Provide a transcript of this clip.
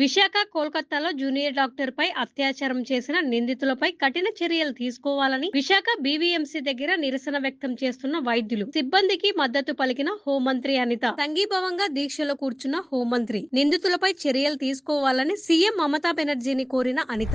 విశాఖ, కోల్కతాలో జూనియర్ డాక్టర్పై అత్యాచారం చేసిన నిందితులపై కఠిన చర్యలు తీసుకోవాలని విశాఖ బీవీఎంసీ దగ్గర నిరసన వ్యక్తం చేస్తున్న వైద్యులు, సిబ్బందికి మద్దతు పలికిన హోంమంత్రి అనిత. సంఘీభావంగా దీక్షలో కూర్చున్న హోంమంత్రి, నిందితులపై చర్యలు తీసుకోవాలని సీఎం మమతా బెనర్జీని కోరిన అనిత.